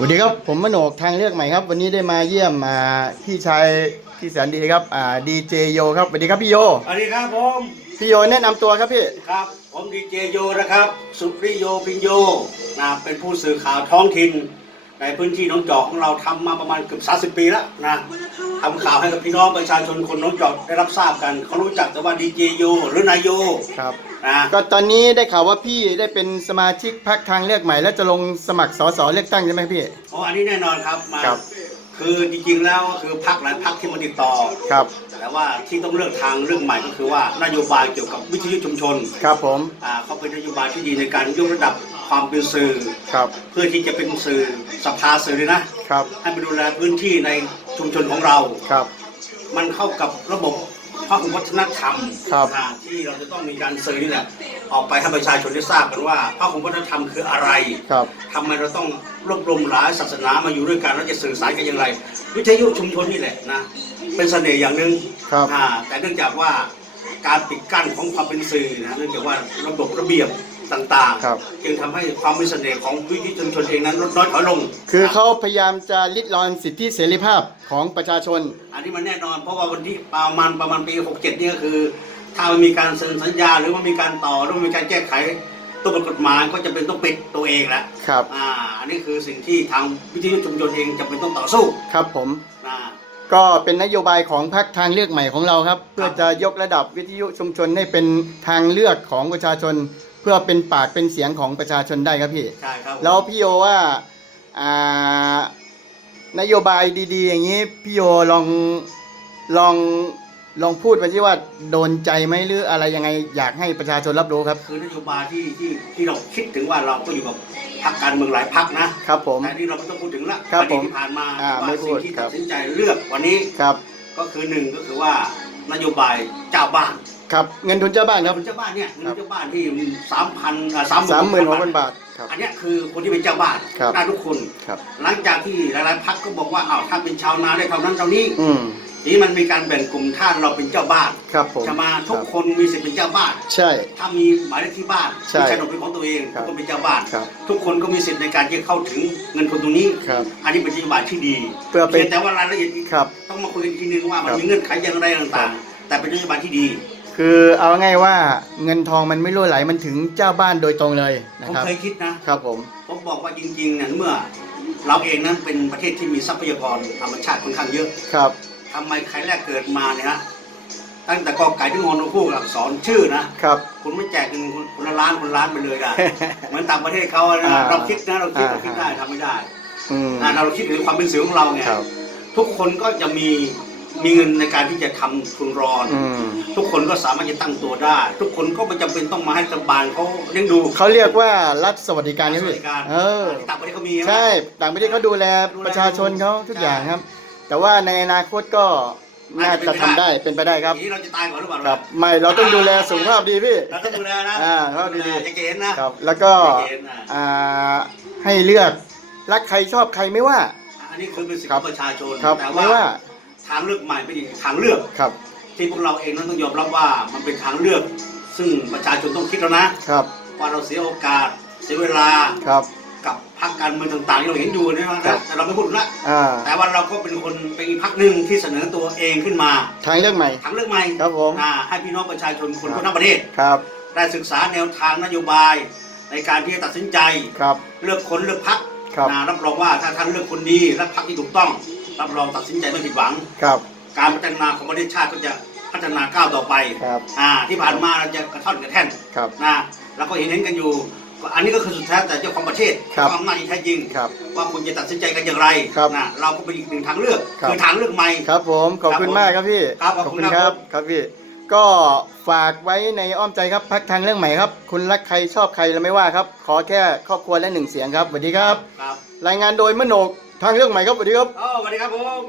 สวัสดีครับผมมโนกทางเลือกใหม่ครับ วันนี้ได้มาเยี่ยมอ่าพี่ชายพี่แสนดีครับอ่าดีเจโยครับสวัสดีครับพี่โยสวัสดีครับผมพี่โยแนะนำตัวครับพี่ครับ ผมดีเจโยนะครับ สุริโยพิญโยนะเป็นผู้สื่อข่าวท้องถิ่น ในพื้นที่หน้องจอกของเราทำมาประมาณเกือบ30 ปีแล้วนะทำข่าวให้กับพี่น้องประชาชนคนหน้องจอกได้รับทราบกันเขารู้จักแต่ว่าดีเจโยหรือนายโยครับนะก็ตอนนี้ได้ข่าวว่าพี่ได้เป็นสมาชิกพรรคทางเลือกใหม่ แล้วจะลงสมัครสสเลือกตั้งใช่ไหมพี่โอ้อันนี้แน่นอนครับมาครับคือจริงๆแล้วคือพักหลายพักที่มาติดต่อครับ แต่ว่าที่ต้องเลือกทางเรื่องใหม่ก็คือว่านโยบายเกี่ยวกับวิทยุชุมชน ครับผมอ่าเขาเป็นนโยบายที่ดีในการยกระดับ ความเป็นสื่อ ครับ เพื่อที่จะเป็นสื่อสภาสื่อเลยนะครับ ให้มาดูแลพื้นที่ในชุมชนของเรา ครับ มันเข้ากับระบบพหุวัฒนธรรมครับ อ่าที่เราจะต้องมีการสื่อนี่แหละออกไปให้ประชาชนได้ทราบกันว่าพหุวัฒนธรรมคืออะไร ครับ ทำไมเราต้องรวบรวมหลายศาสนามาอยู่ด้วยกันแล้วจะสื่อสารกันอย่างไร วิทยุชุมชนนี่แหละนะ เป็นเสน่ห์อย่างหนึ่งครับอ่าแต่เนื่องจากว่าการปิดกั้นของความเป็นสื่อนะเนื่องจากว่าระบบระเบียบ ต่างครับ ๆ จึงทำให้ความมีเสน่ห์ของวิทยุชุมชนเองนั้นลดน้อยถอยลงคือเขาพยายามจะลิดรอนสิทธิเสรีภาพของประชาชน อันนี้มันแน่นอน เพราะว่าวันที่ประมาณประมาณปี 67 นี่ก็คือ ถ้ามันมีการเซ็นสัญญาหรือว่ามีการต่อหรือว่ามีการแก้ไขตัวบทกฎหมายก็จะเป็นต้องปิดตัวเองแล้วครับ อ่าอันนี้คือสิ่งที่ทางวิทยุชุมชนเองจะเป็นต้องต่อสู้ครับผม นะ ก็เป็นนโยบายของพรรคทางเลือกใหม่ของเราครับ เพื่อจะยกระดับวิทยุชุมชนให้เป็นทางเลือกของประชาชนเพื่อเป็นปากเป็นเสียงของประชาชนได้ครับพี่ ใช่ครับแล้วพี่โยว่าอ่านโยบายดีๆ อย่างนี้พี่โยลองลองลองพูดไปที่ว่าโดนใจไหมหรืออะไรยังไงอยากให้ประชาชนรับรู้ครับ คือนโยบายที่ที่ที่เราคิดถึงว่าเราก็อยู่กับพรรคการเมืองหลายพรรคนะครับผม แต่นี่เราไม่ต้องพูดถึงละครับอดีตผมที่ผ่านมาอ่าว่าไม่พูสิ่ดงที่ครัตับ ดสินใจเลือกวันนี้ครับ ก็คือหนึ่งก็คือว่านโยบายเจ้าบ้าน ครับเงินทุนเจ้าบ้านครับ เงินเจ้าบ้านเนี่ยเงิครันบเจ้าบ้านที่สามพันสามสามหมื่นหกพันบาทครับ อันเนี้ยคือคนที่เป็นเจ้าบ้านครับได้ทุกคนครับหลังจากที่หลายๆพักก็บอกว่าอ้าวถ้าเป็นชาวนาได้เท่านั้นเท่านี้อืมทีนี้มันมีการแบ่งกลุ่มท่านเราเป็นเจ้าบ้านครับผมจะมาทุกครับคนมีสิทธิ์เป็นเจ้าบ้าน ใช่ ถ้ามีหมายเลขที่บ้านใช่มีโฉนดเป็นของตัวเองครับก็เป็นเจ้าบ้านครับทุกคนก็มีสิทธิ์ในการที่จะเข้าถึงเงินคนตรงนี้ครับอันนี้เป็นนโยบายที่ดีเพื่อเป็นพียงแต่ว่ารายละเอียดอีกครับต้องมาคุยกันอีกทีนึงว่ามันครับมีเงื่อนไขอย่างไรครัต่างบๆแต่เป็นนโยบายที่ดี คือเอาง่ายว่าเงินทองมันไม่รั่วไหลมันถึงเจ้าบ้านโดยตรงเลยนะผมครับ เคยคิดนะ ครับผม ผมบอกว่าจริงๆเนี่ยเมื่อ เราเองนั้นเป็นประเทศที่มีทรัพยากรธรรมชาติค่อนข้างเยอะครับ ทำไมใครแรกเกิดมาเนี่ยฮะตั้งแต่กอไก่ถึงงอนคู่อักษรชื่อนะ ครับ คุณไม่แจกเงินคนละล้านคนละล้านไปเลยนะ เหมือนต่างประเทศเขานะอ่าเราคิดนะเราคิดเราอ่าคิดได้ทำไม่ได้อืม นะเราคิดถึงความเป็นสื่อของเราไงครับ ทุกคนก็จะมี มีเงินในการที่จะทำทุนรอนอืมทุกคนก็สามารถจะตั้งตัวได้ ทุกคนก็ไม่จำเป็นต้องมาให้รัฐบาลเขาเลี้ยงดูเขาเรียกว่ารัฐสวัสดิการนี่สวัพี่สดิการเออต่างประเทศเขามีไหมใช่ต่างประเทศเขาดูแลประชาชนเขาทุกอย่างครับ แต่ว่าในอนาคตก็น่าจะทำได้เป็นไปได้ครับทีนี้เราจะตายก่อนหรือเปล่าครับไม่เราต้องดูแลสุขภาพดีพี่เราต้องดูแลนะอ่าสุขภาพดีดูแลจะเกณฑ์นะครับแล้วก็จะเกณฑ์นะอ่าให้เลือกรักใครชอบใครไม่ว่า อันนี้คือเป็นสิทธิครัขบองประชาชนครับแต่ไม่ว่าว่า ทางเลือกใหม่เป็นอีกทางเลือกครับ ที่พวกเราเองนั้นต้องยอมรับว่ามันเป็นทางเลือก ซึ่งประชาชนต้องคิดแล้วนะครับว่าเราเสียโอกาสเสียเวลาครับกับพรรคการเมืองต่างๆที่เราเห็นอยู่เนยนะครับแต่เราไม่พูดถึงละอ่าแต่ว่าเราก็เป็นคนเป็นอีกพรรคหนึ่งที่เสนอตัวเองขึ้นมาทางเลือกใหม่ทางเลือกใหม่ครับผมอ่าให้พี่น้องประชาชนคนครับทั่วทั้งประเทศครับได้ศึกษาแนวทางนโยบาย ในการที่จะตัดสินใจครับเลือกคนเลือกพรรคครับนะรับรองว่าถ้าท่านเลือกคนดีและพรรคที่ถูกต้อง รับรองตัดสินใจไม่ผิดหวัง ครับ การพัฒนาของประเทศชาติก็จะพัฒนาก้าวต่อไปครับอ่าที่ผ่านมาเราจะกระท่อนกระแท่นครับนะแล้วก็เห็นเห็นกันอยู่ อันนี้ก็คือสุดท้ายแต่เจ้าของประเทศครับเจ้าของอำนาจที่แท้จริงครับว่าคุณจะตัดสินใจกันอย่างไรครับนะเราก็เป็นอีกหนึ่งทางเลือกครับ คือทางเลือกใหม่ ครับผมขอบคุณครับผมมากครับพี่ครับขอบคุณคครัรับบครับพี่ ก็ฝากไว้ในอ้อมใจครับพักทางเรื่องใหม่ครับ คุณรักใครชอบใครเราไม่ว่าครับ ขอแค่ครอบครัวและหนึ่งเสียงครับสวัสดีครับ ครับ รายงานโดยมโนก ทางเรื่องใหม่ครับสวัสดีครับอ๋อสวัสดีครับผม